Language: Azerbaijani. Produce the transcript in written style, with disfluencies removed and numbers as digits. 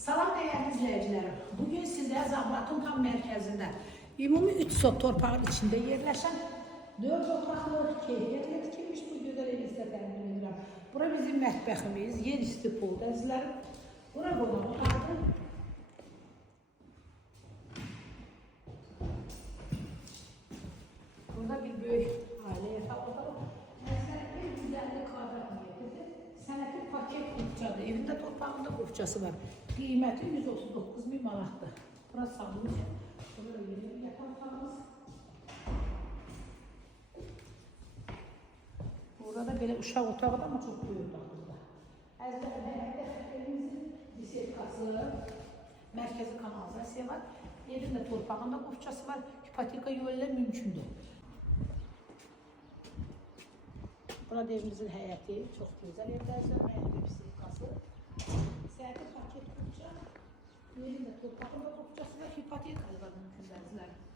Salam değerli izleyicilerim. Bugün sizlere Zabrat'ın tam merkezinde ümumi 3 sot torpağın içinde yerleşen 4 otaqlı keyfiyyətlə tikilmiş bu güzel evi sizə təqdim edirəm. Bura bizim mətbəximiz, yer üstü pul dəzlərim. Bura qonaq otağı. Burada bir böyük aile yatağı otağı. Mesela bir güzellik kvadrat metrdir. Sənəti paket qurçadır. Evində torpağında qurçası var. Qiyməti 139.000 manatdır. Burası salınır. Burada yeni bir yatak otağımız. Burada da böyle uşaq otağı da ama çok büyük otaqdır. Evimizin diserkası, mərkəzi kanalizasiya var. Evində torpağında qurçası var. Hipoteka yolu mümkündür. Burada evimizin həyəti çox gözəl evlərdir. Həyəti diserkası. Səhəti paket qurça. Yerində torpağında qurçası var. Hipoteka var mümkün bəziləri.